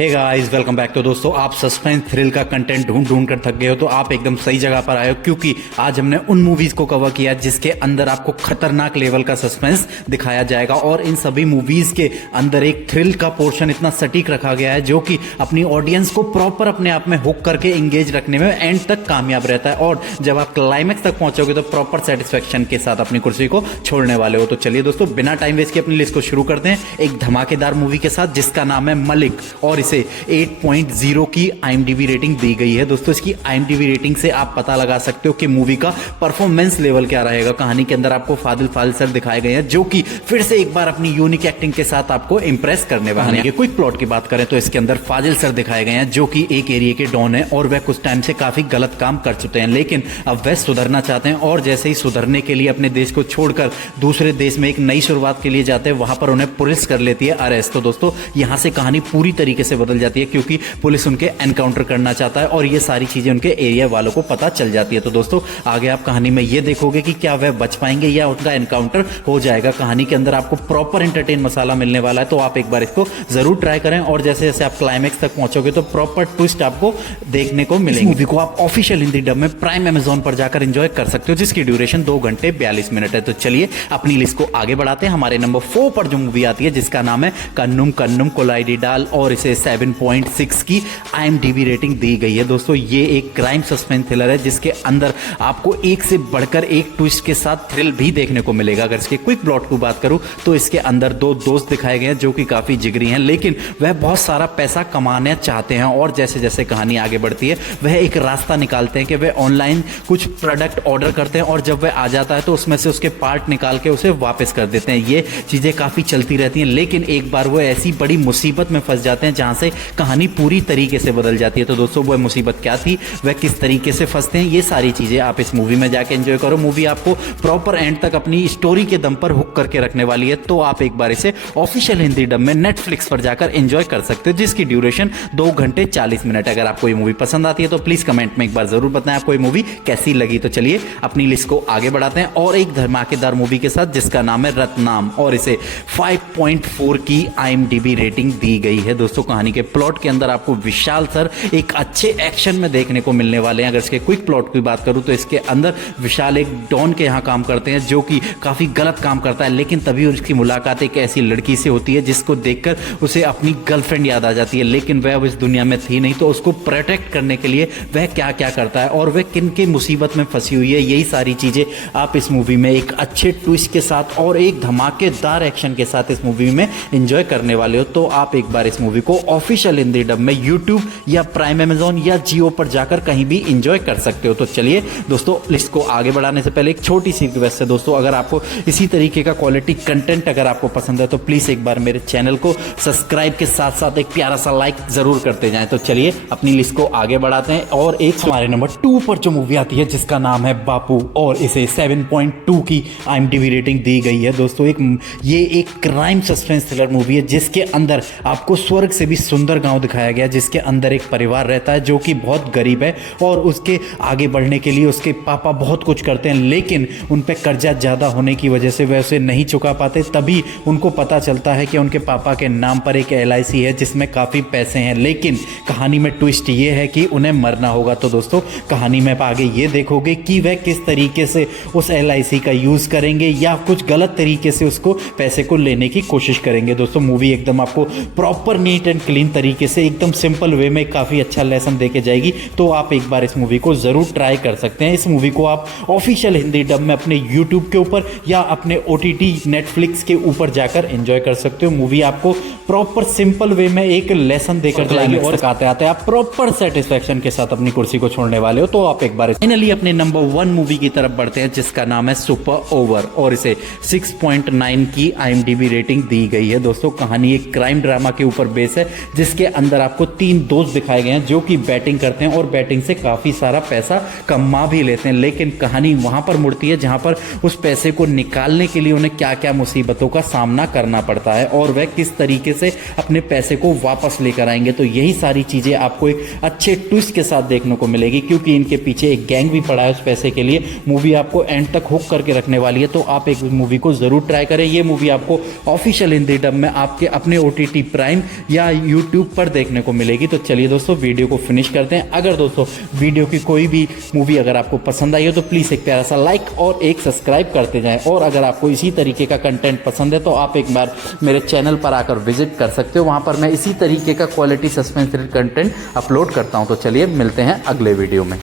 Hey guys welcome back. तो दोस्तों, आप सस्पेंस थ्रिल का कंटेंट ढूंढ ढूंढ कर थक गए हो तो आप एकदम सही जगह पर आए हो, क्योंकि आज हमने उन मूवीज को कवर किया जिसके अंदर आपको खतरनाक लेवल का सस्पेंस दिखाया जाएगा। और इन सभी मूवीज के अंदर एक थ्रिल का पोर्शन इतना सटीक रखा गया है जो कि अपनी ऑडियंस को प्रॉपर अपने आप में हुक करके एंगेज रखने में एंड तक कामयाब रहता है। और जब आप क्लाइमैक्स तक पहुंचोगे तो प्रॉपर सेटिस्फेक्शन के साथ अपनी कुर्सी को छोड़ने वाले हो। तो चलिए दोस्तों, बिना टाइम वेस्ट किए अपनी लिस्ट को शुरू करते हैं एक धमाकेदार मूवी के साथ जिसका नाम है मलिक, और इसे 8.0 की IMDb रेटिंग दी गई है। दोस्तों, इसकी IMDb रेटिंग से आप पता लगा सकते हो कि मूवी का परफॉर्मेंस लेवल क्या रहेगा। कहानी के अंदर आपको फाजिल सर दिखाए गए हैं जो कि फिर से एक बार अपनी यूनिक एक्टिंग के साथ आपको इंप्रेस करने वाले हैं। क्विक प्लॉट की बात करें तो इसके अंदर फाजिल सर दिखाए गए हैं जो कि एक एरिया के डॉन है और वह कुछ टाइम से काफी गलत काम कर चुके हैं, लेकिन अब वह सुधरना चाहते हैं। और जैसे ही सुधरने के लिए अपने देश को छोड़कर दूसरे देश में एक नई शुरुआत के लिए जाते हैं, वहां पर उन्हें पुलिस कर लेती है अरेस्ट। तो दोस्तों, यहां से कहानी पूरी तरीके से बदल जाती है क्योंकि पुलिस उनके एनकाउंटर करना चाहता है और ये सारी चीजें उनके एरिया वालों को पता चल जाती है। तो दोस्तों, आगे आप कहानी में ये देखोगे कि क्या वह बच पाएंगे या उनका एनकाउंटर हो जाएगा। कहानी के अंदर आपको प्रॉपर एंटरटेन मसाला मिलने वाला है, तो आप एक बार इसको जरूर ट्राई करें। और जैसे जैसे आप क्लाइमैक्स तक पहुंचोगे तो प्रॉपर ट्विस्ट आपको देखने को मिलेगी। मूवी को आप ऑफिशियल हिंदी डब में प्राइम अमेजॉन पर जाकर एंजॉय कर सकते हो, जिसकी ड्यूरेशन 2 घंटे 42 मिनट है। तो चलिए अपनी लिस्ट को आगे बढ़ाते हैं। हमारे नंबर 4 पर जो मूवी आती है जिसका नाम है कन्नुम कन्नुम कोलाइडिडाल, और इसे 7.6 की IMDb रेटिंग दी गई है। दोस्तों, ये एक क्राइम सस्पेंस थ्रिलर है जिसके अंदर आपको एक से बढ़कर एक ट्विस्ट के साथ थ्रिल भी देखने को मिलेगा। अगर इसके क्विक प्लॉट की बात करूं तो इसके अंदर 2 दोस्त दिखाए गए हैं जो कि काफी जिगरी हैं, लेकिन वह बहुत सारा पैसा कमाना चाहते हैं। और जैसे जैसे कहानी आगे बढ़ती है वह एक रास्ता निकालते हैं कि वह ऑनलाइन कुछ प्रोडक्ट ऑर्डर करते हैं और जब वह आ जाता है तो उसमें से उसके पार्ट निकाल के उसे वापस कर देते हैं। ये चीजें काफी चलती रहती हैं, लेकिन एक बार वो ऐसी बड़ी मुसीबत में फंस जाते हैं जहां से कहानी पूरी तरीके से बदल जाती है। तो दोस्तों, वह मुसीबत क्या थी, वह किस तरीके से फंसते हैं, ये सारी चीजें आप इस मूवी में जाके एंजॉय करो। मूवी आपको प्रॉपर एंड तक अपनी स्टोरी के दम पर हुक करके रखने वाली है, तो आप एक बार इसे ऑफिशियल हिंदी डब में नेटफ्लिक्स पर जाकर एंजॉय कर सकते हो, जिसकी ड्यूरेशन 2 घंटे 40 मिनट। अगर आपको ये मूवी पसंद आती है तो प्लीज कमेंट में एक बार जरूर बताएं आपको ये मूवी कैसी लगी। तो चलिए अपनी लिस्ट को आगे बढ़ाते हैं और एक धमाकेदार मूवी के साथ जिसका नाम है रत्नाम, और इसे 5.4 की IMDb रेटिंग दी गई है। दोस्तों, कहानी के प्लॉट के अंदर आपको विशाल सर एक अच्छे एक्शन में देखने को मिलने वाले हैं। अगर इसके क्विक प्लॉट की बात करूं तो इसके अंदर विशाल एक डॉन के यहाँ काम करते हैं जो कि काफी गलत काम करता है, लेकिन तभी उसकी मुलाकात एक ऐसी लड़की से होती है जिसको देखकर उसे अपनी गर्लफ्रेंड याद आ जाती है, लेकिन वह अब इस दुनिया में थी नहीं। तो उसको प्रोटेक्ट करने के लिए वह क्या क्या करता है और वह किन के मुसीबत में फंसी हुई है, यही सारी चीजें आप इस मूवी में एक अच्छे ट्विस्ट के साथ और एक धमाकेदार एक्शन के साथ इस मूवी में एंजॉय करने वाले हो। तो आप एक बार इस मूवी को ऑफिशियल हिंदी डब में यूट्यूब या प्राइम अमेजॉन या जियो पर जाकर कहीं भी एंजॉय कर सकते हो। तो चलिए दोस्तों, लिस्ट को आगे बढ़ाने से पहले एक छोटी सी रिक्वेस्ट है दोस्तों, अगर आपको इसी तरीके का क्वालिटी कंटेंट अगर आपको पसंद है तो प्लीज एक बार मेरे चैनल को सब्सक्राइब के साथ साथ एक प्यारा सा लाइक जरूर करते जाएं। तो चलिए अपनी लिस्ट को आगे बढ़ाते हैं और एक हमारे नंबर 2 पर जो मूवी आती है जिसका नाम है बापू, और इसे 7.2 की IMDb रेटिंग दी गई है। दोस्तों, ये एक क्राइम सस्पेंस थ्रिलर मूवी है जिसके अंदर आपको स्वर्ग से भी सुंदर गांव दिखाया गया, जिसके अंदर एक परिवार रहता है जो कि बहुत गरीब है और उसके आगे बढ़ने के लिए उसके पापा बहुत कुछ करते हैं, लेकिन उन पे कर्जा ज़्यादा होने की वजह से वह उसे नहीं चुका पाते। तभी उनको पता चलता है कि उनके पापा के नाम पर एक LIC है जिसमें काफ़ी पैसे हैं, लेकिन कहानी में ट्विस्ट ये है कि उन्हें मरना होगा। तो दोस्तों, कहानी में आगे ये देखोगे कि वह किस तरीके से उस LIC का यूज़ करेंगे या कुछ गलत तरीके से उसको पैसे को लेने की कोशिश करेंगे। दोस्तों, मूवी एकदम आपको प्रॉपर नीट एंड क्लीन तरीके से एकदम सिंपल वे में काफ़ी अच्छा लेसन देके जाएगी, तो आप एक बार इस मूवी को ज़रूर ट्राई कर सकते हैं। इस मूवी को आप ऑफिशियल हिंदी डब में अपने यूट्यूब के ऊपर या अपने OTT नेटफ्लिक्स के ऊपर जाकर एंजॉय कर सकते हो। मूवी आपको प्रॉपर सिंपल वे में एक लेसन देकर जाएगी और आते आते आप प्रॉपर सेटिस्फेक्शन के साथ अपनी कुर्सी को छोड़ने वाले हो। तो आप एक बार फाइनली अपने नंबर 1 मूवी की तरफ बढ़ते हैं जिसका नाम है सुपर ओवर, और इसे 6.9 की IMDb रेटिंग दी गई है। दोस्तों, कहानी एक क्राइम ड्रामा के ऊपर बेस है जिसके अंदर आपको 3 दोस्त दिखाए गए हैं जो कि बैटिंग करते हैं और बैटिंग से काफी सारा पैसा कमा भी लेते हैं, लेकिन कहानी वहां पर मुड़ती है जहां पर उस पैसे को निकालने के लिए उन्हें क्या क्या मुसीबतों का सामना करना पड़ता है और वह किस तरीके से अपने पैसे को वापस लेकर आएंगे। तो यही सारी चीजें आपको एक अच्छे ट्विस्ट के साथ देखने को मिलेगी, क्योंकि इनके पीछे एक गैंग भी पड़ा है उस पैसे के लिए। मूवी आपको एंड तक हुक करके रखने वाली है, तो आप एक मूवी को जरूर ट्राई करें। ये मूवी आपको ऑफिशियल हिंदी डब में आपके अपने OTT प्राइम या यूट्यूब पर देखने को मिलेगी। तो चलिए दोस्तों वीडियो को फिनिश करते हैं। अगर दोस्तों वीडियो की कोई भी मूवी अगर आपको पसंद आई हो तो प्लीज़ एक प्यारा सा लाइक और एक सब्सक्राइब करते जाएं। और अगर आपको इसी तरीके का कंटेंट पसंद है तो आप एक बार मेरे चैनल पर आकर विजिट कर सकते हो। वहाँ पर मैं इसी तरीके का quality suspense thrill content upload करता हूँ। तो चलिए मिलते हैं अगले वीडियो में।